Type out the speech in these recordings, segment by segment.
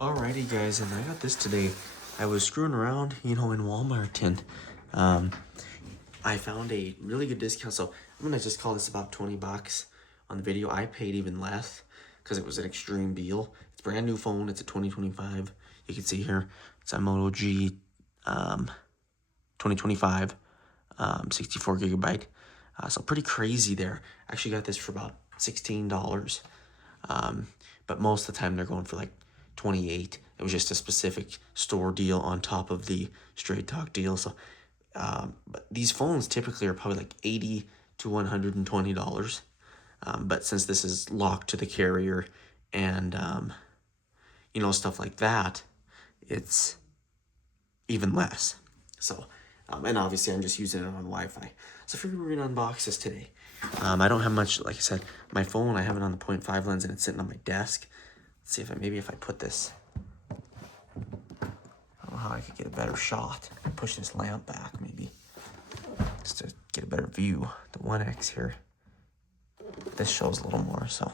Alrighty guys, and I got this today. I was screwing around, in Walmart, and I found a really good discount. So I'm gonna just call this about 20 bucks on the video. I paid even less because it was an extreme deal. It's a brand new phone. It's a 2025. You can see here it's a Moto G 2025, 64 gigabyte. So pretty crazy there. Actually got this for about $16. But most of the time they're going for like 28. It was just a specific store deal on top of the Straight Talk deal. So, but these phones typically are probably like $80 to $120. But since this is locked to the carrier and, stuff like that, it's even less. So, and obviously I'm just using it on Wi-Fi. So figured we're gonna unbox this today. I don't have much, like I said, my phone, I have it on the 0.5 lens and it's sitting on my desk. Let's see if if I put this, I don't know how I could get a better shot. Push this lamp back maybe, just to get a better view. The 1X here, this shows a little more, so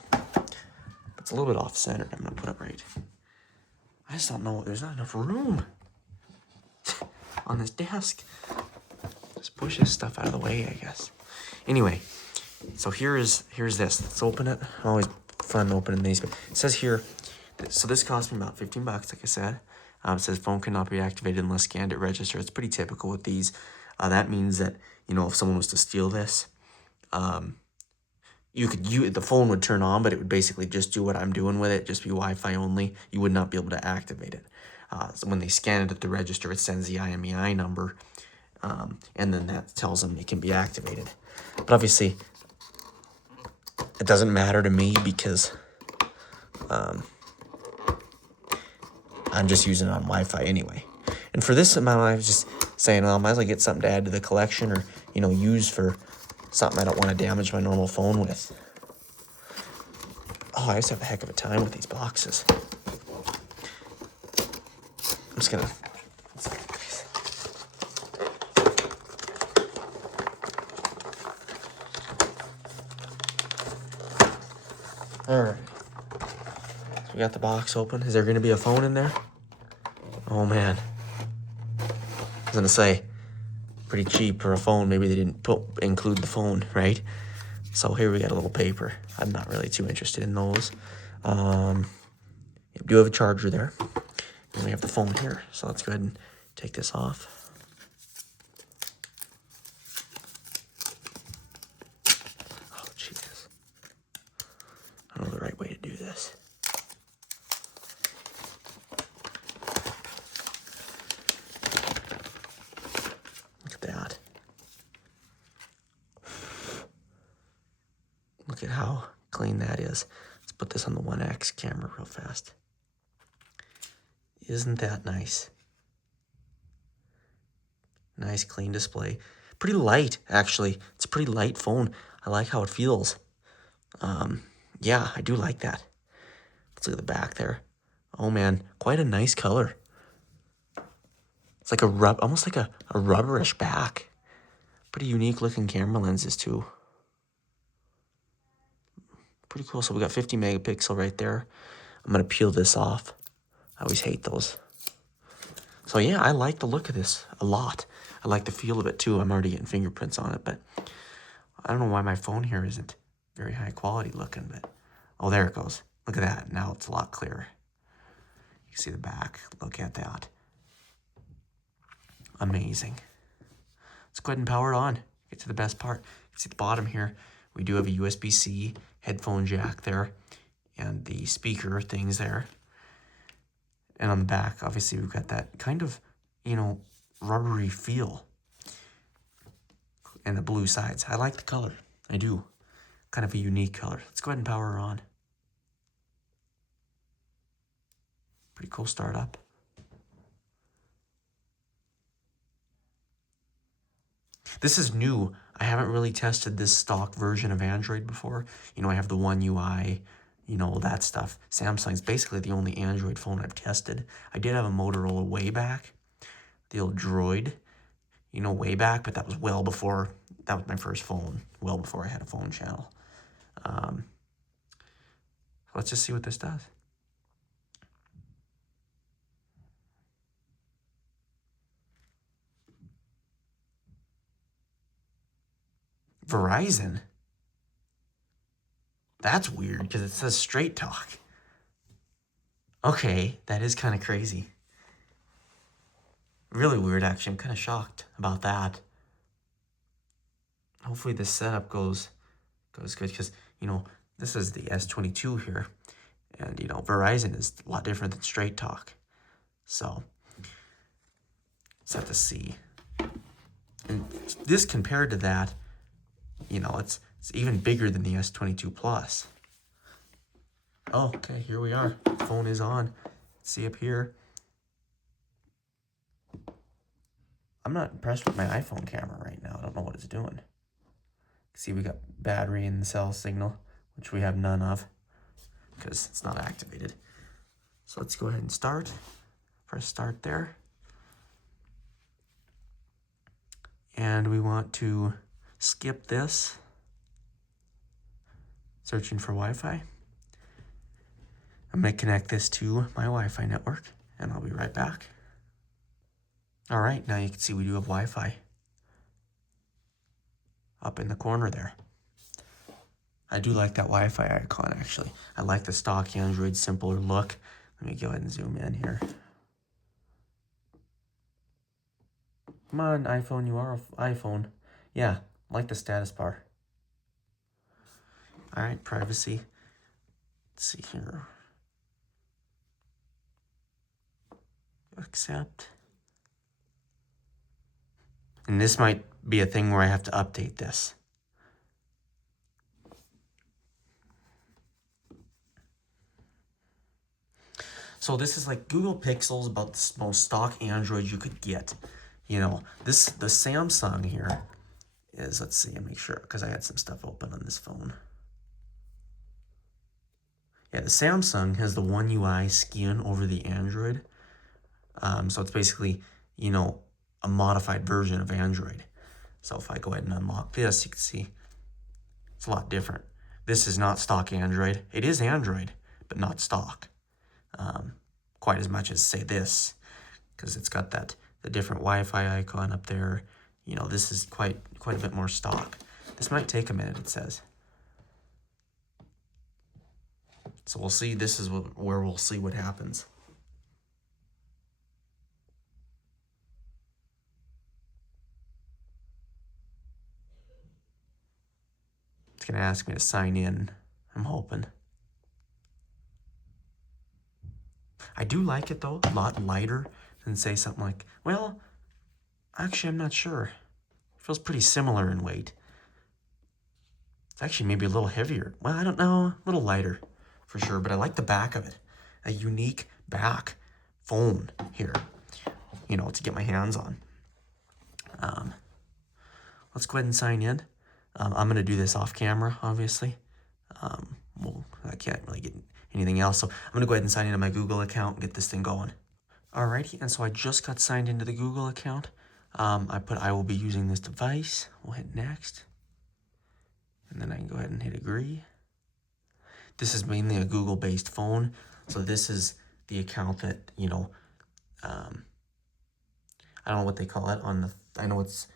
it's a little bit off centered. I'm gonna put it right. I just don't know, there's not enough room on this desk. Just push this stuff out of the way, I guess. Anyway, so here's this. Let's open it. Always fun opening these, but it says here, so this cost me about 15 bucks, like I said. It says phone cannot be activated unless scanned at register. It's pretty typical with these. That means that, if someone was to steal this, the phone would turn on, but it would basically just do what I'm doing with it, just be Wi-Fi only. You would not be able to activate it. So when they scan it at the register, it sends the IMEI number, and then that tells them it can be activated. But obviously, it doesn't matter to me because I'm just using it on Wi-Fi anyway. And for this amount, I was just saying, well, I might as well get something to add to the collection or, use for something I don't want to damage my normal phone with. Oh, I just have a heck of a time with these boxes. I'm just gonna... Alright. So we got the box open. Is there gonna be a phone in there? Oh man. I was gonna say, pretty cheap for a phone. Maybe they didn't include the phone, right? So here we got a little paper. I'm not really too interested in those. We do have a charger there. And we have the phone here. So let's go ahead and take this off. Oh, Jesus. I don't know the right way to do this. Look at that. Look at how clean that is. Let's put this on the 1X camera real fast. Isn't that nice? Nice clean display. Pretty light, actually. It's a pretty light phone. I like how it feels. Yeah, I do like that. Let's look at the back there. Oh man, quite a nice color. It's like almost like a rubberish back. Pretty unique looking camera lenses too. Pretty cool. So we got 50 megapixel right there. I'm gonna peel this off. I always hate those. So yeah, I like the look of this a lot. I like the feel of it too. I'm already getting fingerprints on it, but I don't know why my phone here isn't very high quality looking, but oh, there it goes. Look at that. Now it's a lot clearer. You can see the back. Look at that. Amazing. Let's go ahead and power it on. Get to the best part. You can see the bottom here. We do have a USB-C headphone jack there and the speaker things there. And on the back, obviously, we've got that kind of, rubbery feel. And the blue sides. I like the color. I do. Kind of a unique color. Let's go ahead and power her on. Pretty cool startup. This is new. I haven't really tested this stock version of Android before. I have the One UI, all that stuff. Samsung's basically the only Android phone I've tested. I did have a Motorola way back, the old Droid, way back, but that was well before, that was my first phone, well before I had a phone channel. Let's just see what this does. Verizon? That's weird because it says Straight Talk. Okay, that is kind of crazy. Really weird, actually. I'm kind of shocked about that. Hopefully this setup goes good because, you know, this is the S22 here. And, you know, Verizon is a lot different than Straight Talk. So, let's have to see. And this compared to that, you know, it's even bigger than the S22 Plus. Oh, okay, here we are. Phone is on. Let's see up here. I'm not impressed with my iPhone camera right now. I don't know what it's doing. See, we got battery and cell signal, which we have none of because it's not activated. So let's go ahead and start. Press start there. And we want to skip this. Searching for Wi-Fi. I'm going to connect this to my Wi-Fi network, and I'll be right back. All right, now you can see we do have Wi-Fi up in the corner there. I do like that Wi-Fi icon, actually. I like the stock Android simpler look. Let me go ahead and zoom in here. Come on, iPhone, you are an iPhone. Yeah, I like the status bar. All right, privacy. Let's see here. Accept. And this might be a thing where I have to update this. So this is like Google Pixel's about the most stock Android you could get. You know, the Samsung here is, let's see, make sure, because I had some stuff open on this phone. Yeah, the Samsung has the One UI skin over the Android. So it's basically, you know, a modified version of Android. So if I go ahead and unlock this, you can see it's a lot different. This is not stock Android. It is Android, but not stock. Quite as much as, say, this, because it's got the different Wi-Fi icon up there. You know, this is quite a bit more stock. This might take a minute, it says. So we'll see. This is where we'll see what happens. It's going to ask me to sign in, I'm hoping. I do like it, though, a lot lighter than, say, something like, well, actually, I'm not sure. It feels pretty similar in weight. It's actually maybe a little heavier. Well, I don't know, a little lighter for sure, but I like the back of it. A unique back phone here, you know, to get my hands on. Let's go ahead and sign in. I'm going to do this off camera, obviously. Well, I can't really get anything else, so I'm going to go ahead and sign into my Google account and get this thing going. Alrighty, and so I just got signed into the Google account. I will be using this device. We'll hit next. And then I can go ahead and hit agree. This is mainly a Google-based phone, so this is the account that, you know, I don't know what they call it on the, I know it's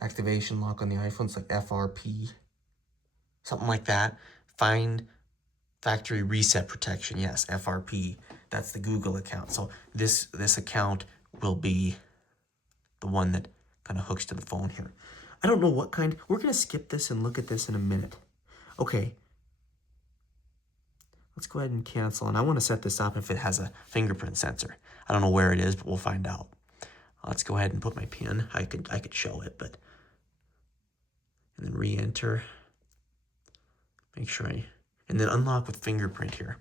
activation lock on the iPhone, it's like FRP, something like that. Find factory reset protection, yes, FRP. That's the Google account. So this account will be the one that kind of hooks to the phone here. I don't know what kind. We're going to skip this and look at this in a minute. Okay. Let's go ahead and cancel. And I want to set this up if it has a fingerprint sensor. I don't know where it is, but we'll find out. Let's go ahead and put my PIN. I could show it, but... And then re-enter. Make sure and then unlock with fingerprint here.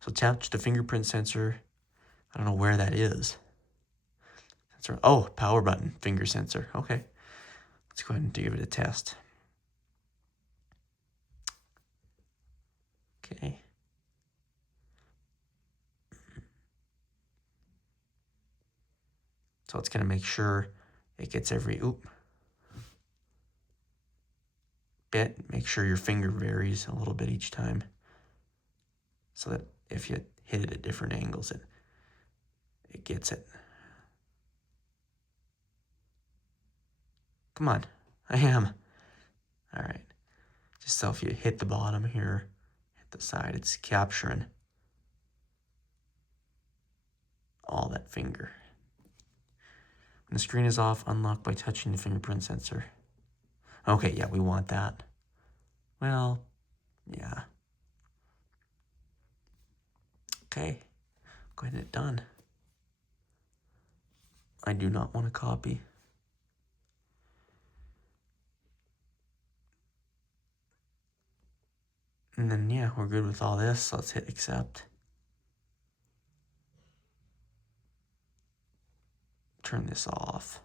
So attach the fingerprint sensor. I don't know where that is. Oh, power button, finger sensor. Okay. Let's go ahead and give it a test. Okay. So it's going to make sure it gets every bit. Make sure your finger varies a little bit each time, so that if you hit it at different angles, it gets it. Come on. I am. All right. So if you hit the bottom here, hit the side, it's capturing all that finger. When the screen is off, unlock by touching the fingerprint sensor. Okay, yeah, we want that. Well, yeah. Okay, go ahead and hit done. I do not want to copy. And then, yeah, we're good with all this. So let's hit accept. Turn this off.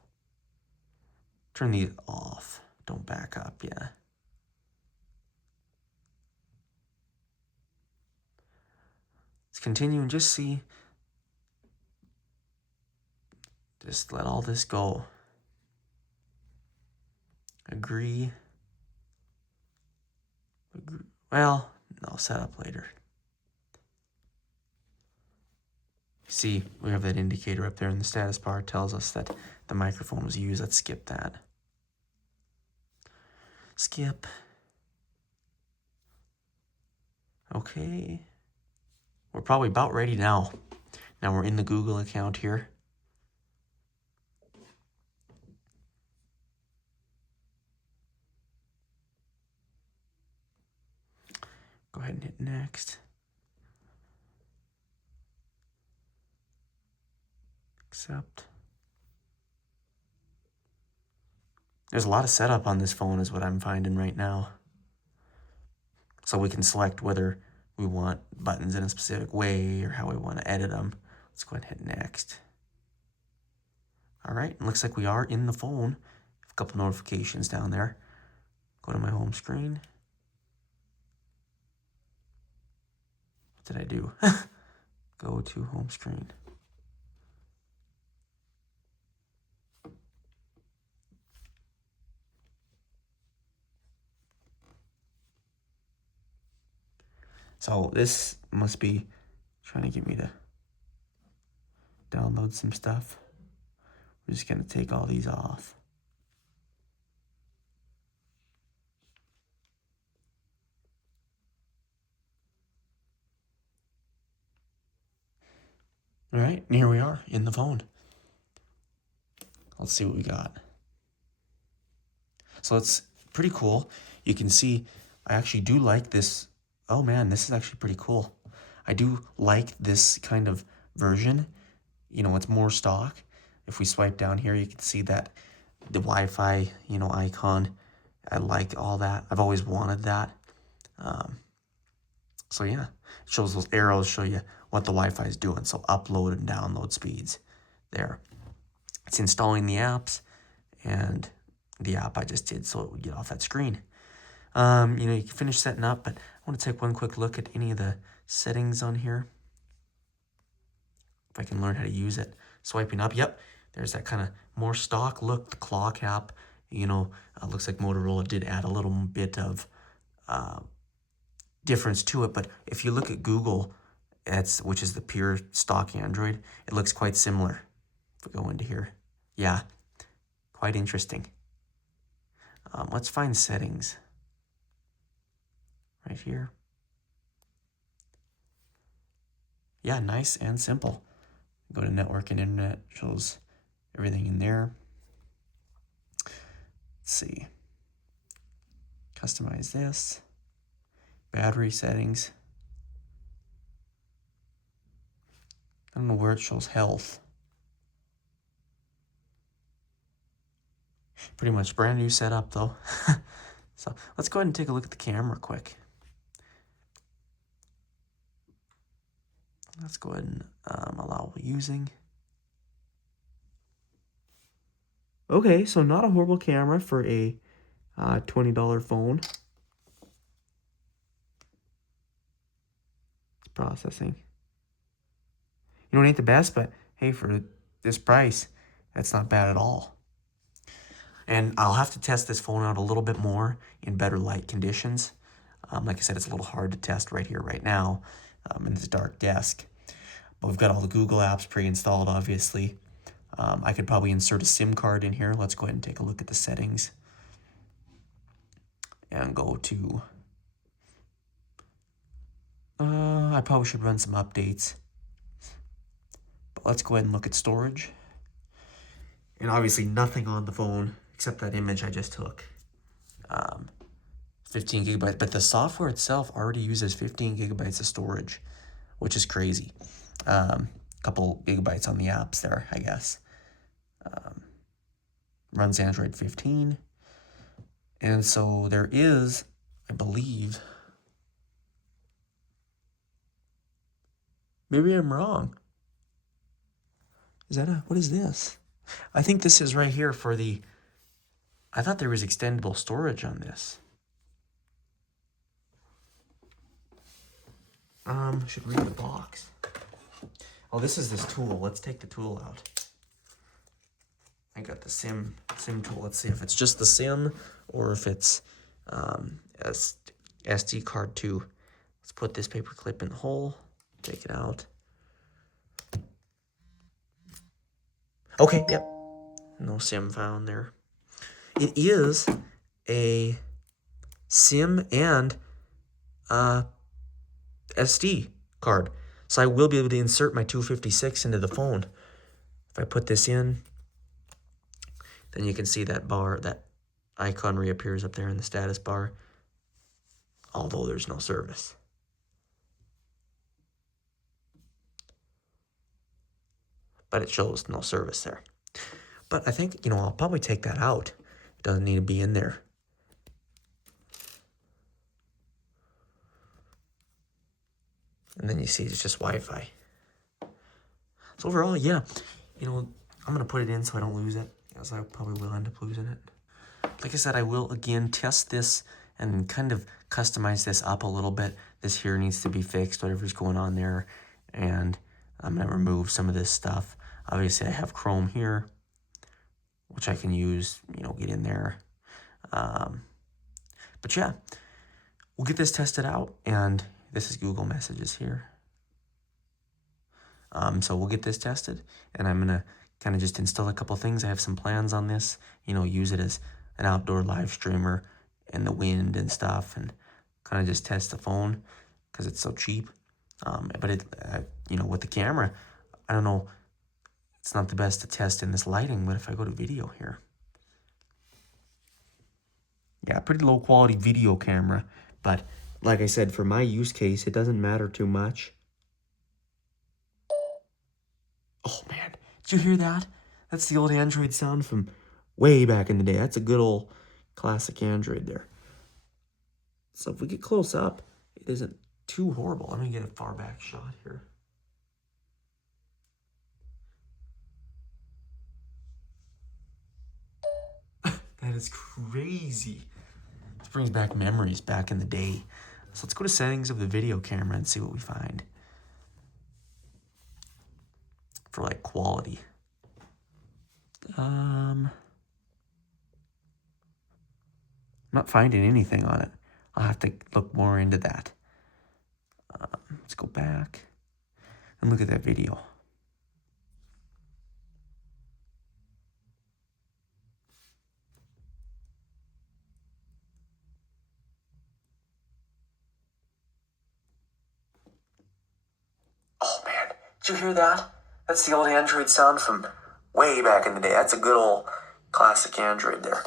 Turn these off. Don't back up, yeah. Let's continue and just see. Just let all this go. Agree. Well, no, set up later. See, we have that indicator up there in the status bar. It tells us that the microphone was used. Let's skip that. Skip. Okay. We're probably about ready now. Now we're in the Google account here. Go ahead and hit next. Accept. There's a lot of setup on this phone is what I'm finding right now. So we can select whether we want buttons in a specific way or how we want to edit them. Let's go ahead and hit next. All right, looks like we are in the phone. A couple notifications down there. Go to my home screen. What did I do? Go to home screen. So this must be trying to get me to download some stuff. We're just gonna take all these off. All right, and here we are in the phone. Let's see what we got. So it's pretty cool. You can see I actually do like this. Oh man, this is actually pretty cool. I do like this kind of version. You know, it's more stock. If we swipe down here, you can see that the Wi-Fi, you know, icon. I like all that. I've always wanted that. So yeah, it shows those arrows, show you what the Wi-Fi is doing. So upload and download speeds there. It's installing the apps and the app I just did so it would get off that screen. You know, you can finish setting up, but I want to take one quick look at any of the settings on here. If I can learn how to use it. Swiping up, yep, there's that kind of more stock look. The clock app, you know, looks like Motorola did add a little bit of difference to it. But if you look at Google, which is the pure stock Android, it looks quite similar. If we go into here, yeah, quite interesting. Let's find settings right here. Yeah, nice and simple. Go to network and internet, shows everything in there. Let's see. Customize this. Battery settings. I don't know where it shows health. Pretty much brand new setup though. So let's go ahead and take a look at the camera quick. Let's go ahead and allow using. Okay, so not a horrible camera for a $20 phone. It's processing. You know, it ain't the best, but hey, for this price, that's not bad at all. And I'll have to test this phone out a little bit more in better light conditions. Like I said, it's a little hard to test right here, right now, in this dark desk. But we've got all the Google apps pre-installed, obviously. I could probably insert a SIM card in here. Let's go ahead and take a look at the settings. And go to I probably should run some updates. But let's go ahead and look at storage. And obviously nothing on the phone except that image I just took. 15 gigabytes, but the software itself already uses 15 gigabytes of storage, which is crazy. Couple gigabytes on the apps there, I guess. Runs Android 15. And so there is, I believe, maybe I'm wrong. What is this? I think this is right here for I thought there was extendable storage on this. I should read the box. Oh, this is this tool. Let's take the tool out. I got the SIM tool. Let's see if it's just the SIM or if it's SD card too. Let's put this paper clip in the hole. Take it out. Okay, yep. No SIM found there. It is a SIM and SD card. So I will be able to insert my 256 into the phone. If I put this in, then you can see that icon reappears up there in the status bar, although there's no service. But it shows no service there. But I think, I'll probably take that out. It doesn't need to be in there. And then you see it's just Wi-Fi. So overall, yeah, I'm going to put it in so I don't lose it, as I probably will end up losing it. Like I said, I will, again, test this and kind of customize this up a little bit. This here needs to be fixed, whatever's going on there. And I'm going to remove some of this stuff. Obviously, I have Chrome here, which I can use, get in there. But yeah, we'll get this tested out. And this is Google Messages here. So we'll get this tested. And I'm going to kind of just install a couple things. I have some plans on this, use it as an outdoor live streamer in the wind and stuff, and kind of just test the phone because it's so cheap. But with the camera, I don't know, it's not the best to test in this lighting, but if I go to video here, yeah, pretty low quality video camera, but like I said, for my use case, it doesn't matter too much. Oh man, did you hear that? That's the old Android sound from way back in the day. That's a good old classic Android there. So if we get close up, it isn't too horrible. Let me get a far back shot here. That is crazy. This brings back memories back in the day. So let's go to settings of the video camera and see what we find. For like quality. I'm not finding anything on it. I'll have to look more into that. Let's go back and look at that video. Oh man, did you hear that? That's the old Android sound from way back in the day. That's a good old classic Android there.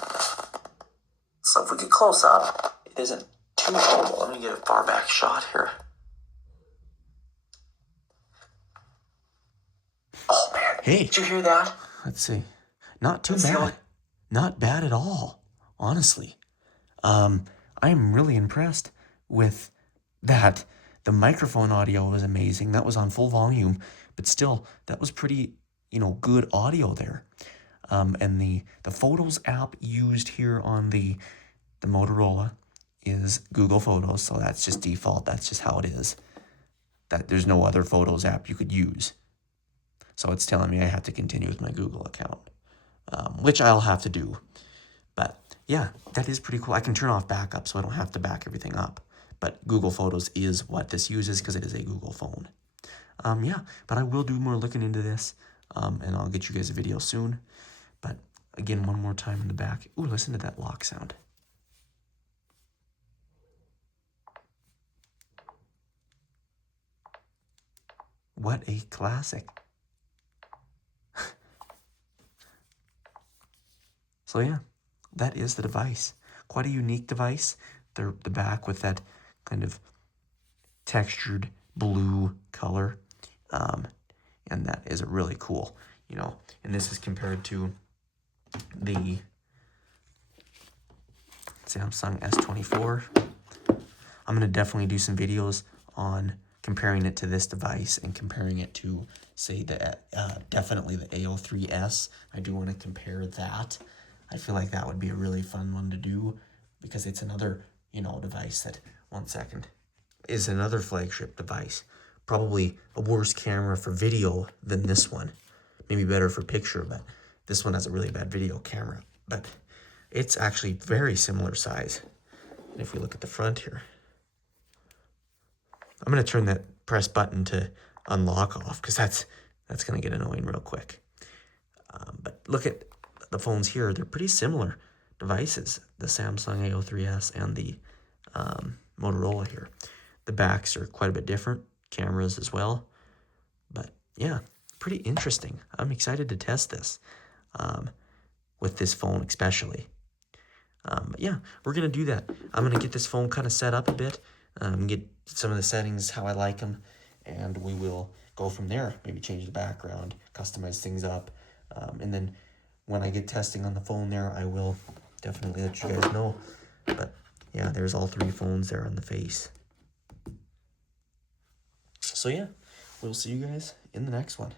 So if we get close up, it isn't too horrible. Let me get a far back shot here. Oh man, hey, did you hear that? Let's see. Not too bad. Not bad at all, honestly. I'm really impressed with that. The microphone audio was amazing. That was on full volume, but still, that was pretty, good audio there. And the Photos app used here on the Motorola is Google Photos, so that's just default. That's just how it is. That there's no other Photos app you could use. So it's telling me I have to continue with my Google account, which I'll have to do. But yeah, that is pretty cool. I can turn off backup so I don't have to back everything up. But Google Photos is what this uses because it is a Google phone. Yeah, but I will do more looking into this, and I'll get you guys a video soon. But again, one more time in the back. Ooh, listen to that lock sound. What a classic. So yeah, that is the device. Quite a unique device. The back with that kind of textured blue color. And that is really cool, you know. And this is compared to the Samsung S24. I'm going to definitely do some videos on comparing it to this device and comparing it to, say, definitely the A03s. I do want to compare that. I feel like that would be a really fun one to do because it's another, you know, device that, one second, is another flagship device. Probably a worse camera for video than this one. Maybe better for picture, but this one has a really bad video camera. But it's actually very similar size. And if we look at the front here, I'm going to turn that press button to unlock off because that's going to get annoying real quick. But look at the phones here. They're pretty similar devices, the Samsung A03s and the Motorola here. The backs are quite a bit different, cameras as well. But yeah, pretty interesting. I'm excited to test this with this phone especially. But yeah, we're going to do that. I'm going to get this phone kind of set up a bit, get some of the settings how I like them, and we will go from there. Maybe change the background, customize things up, and then when I get testing on the phone there, I will definitely let you guys know. But yeah, there's all three phones there on the face. So yeah, we'll see you guys in the next one.